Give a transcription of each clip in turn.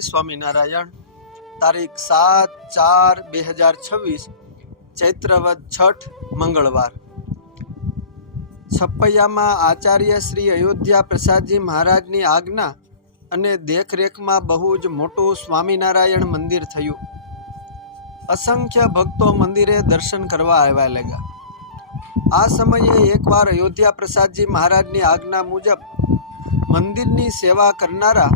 સ્વામિનારાયણ। તારીખ 7/4/2026 ચૈત્રવદ છઠ મંગળવાર। છપૈયામાં આચાર્ય શ્રી અયોધ્યા પ્રસાદજી મહારાજની આજ્ઞા અને દેખરેખમાં બહુ જ મોટું સ્વામિનારાયણ મંદિર થયું। અસંખ્ય ભક્તો મંદિરે દર્શન કરવા આવ્યા લાગ્યા। આ સમયે એકવાર અયોધ્યા પ્રસાદજી મહારાજની આજ્ઞા મુજબ મંદિરની સેવા કરનારા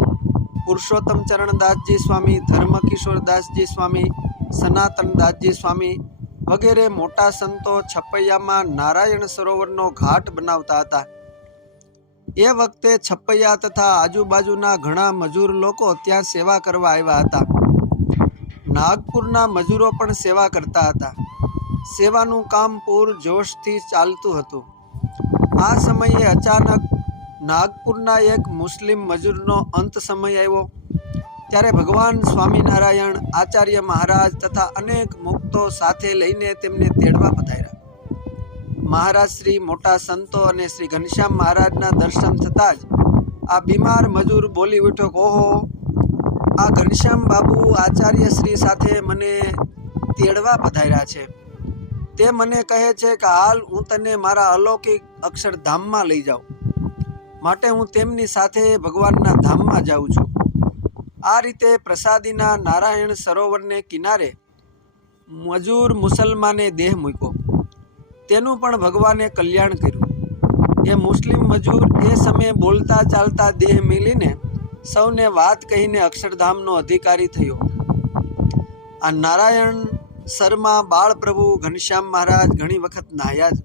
પુરુષોત્તમ ચરણદાસજી સ્વામી, ધર્મકિશોરદાસજી સ્વામી, સનાતનદાસજી સ્વામી વગેરે મોટા સંતો છપૈયામાં નારાયણ સરોવરનો ઘાટ બનાવતા હતા। એ વખતે છપૈયા તથા આજુબાજુના ઘણા મજૂર લોકો ત્યાં સેવા કરવા આવ્યા હતા। નાગપુરના મજૂરો પણ સેવા કરતા હતા। સેવાનું કામ પૂરજોશથી ચાલતું હતું। આ સમયે અચાનક નાગપુરના એક મુસ્લિમ મજૂરનો અંત સમય આવ્યો। ત્યારે ભગવાન સ્વામિનારાયણ, આચાર્ય મહારાજ તથા અનેક મુક્તો સાથે લઈને તેમને તેડવા પધાર્યા। મહારાજ શ્રી, મોટા સંતો અને શ્રી ઘનશ્યામ મહારાજના દર્શન થતાં જ આ બીમાર મજૂર બોલી ઉઠ્યો કે ઓહો, આ ઘનશ્યામ બાબુ આચાર્ય શ્રી સાથે મને તેડવા પધાર્યા છે। તે મને કહે છે કે હાલ હું તને મારા અલૌકિક અક્ષરધામમાં લઈ જાઉં, માટે હું તેમની સાથે ભગવાનના ધામમાં જાઉં છું। આ રીતે પ્રસાદીના નારાયણ સરોવરને કિનારે મજૂર મુસલમાને દેહ મૂક્યો। તેનું પણ ભગવાને કલ્યાણ કર્યું। એ મુસ્લિમ મજૂર એ સમયે બોલતા ચાલતા દેહ મિલીને સૌને વાત કહીને અક્ષરધામનો અધિકારી થયો। આ નારાયણ સરમાં બાળ પ્રભુ ઘનશ્યામ મહારાજ ઘણી વખત નાહ્યા જ।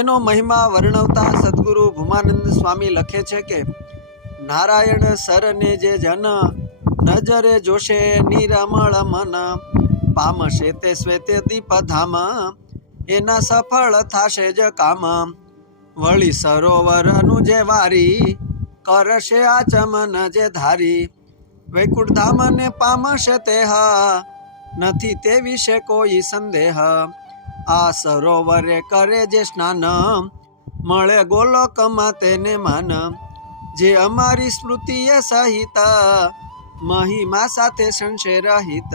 એનો મહિમા વર્ણવતા સદગુરુ ભૂમાનંદ સ્વામી લખે છે કે નારાયણ સરને જે જન નજરે જોશે નિરમળ મન, પામશે તે શ્વેતે દીપ ધામ, એના સફળ થાશે જ કામ। વળી સરોવરનું જે વારી, કરશે આચમન જે ધારી, વૈકુંઠ ધામને પામશે તે નથી તે વિશે કોઈ સંદેહ। આ સરોવરે કરે જે સ્નાન, મળે ગોલોકમાં તેને માન। જે અમારી સ્મૃતિએ સહિત, મહિમા સાથે સંશય રહિત,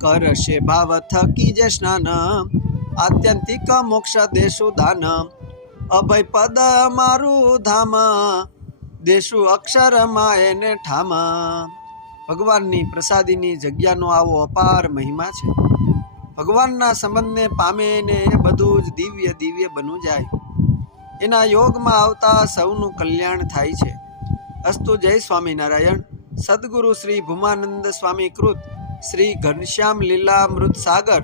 કરશે ભાવ થકી જે સ્નાન, આત્યંતિક મોક્ષ દેશું દાન। અભય પદ અમારું ધામ, દેશું અક્ષરમાં એને ઠામ। ભગવાનની પ્રસાદીની જગ્યાનો આવો અપાર મહિમા છે। ભગવાનના સંબંધને પામે ને એ બધું જ દિવ્ય દિવ્ય બનું જાય। એના યોગમાં આવતા સૌનું કલ્યાણ થાય છે। અસ્તુ જય સ્વામિનારાયણ। સદગુરુ શ્રી ભૂમાનંદ સ્વામી કૃત શ્રી ઘનશ્યામ લીલામૃત સાગર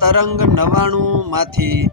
તરંગ 99 માંથી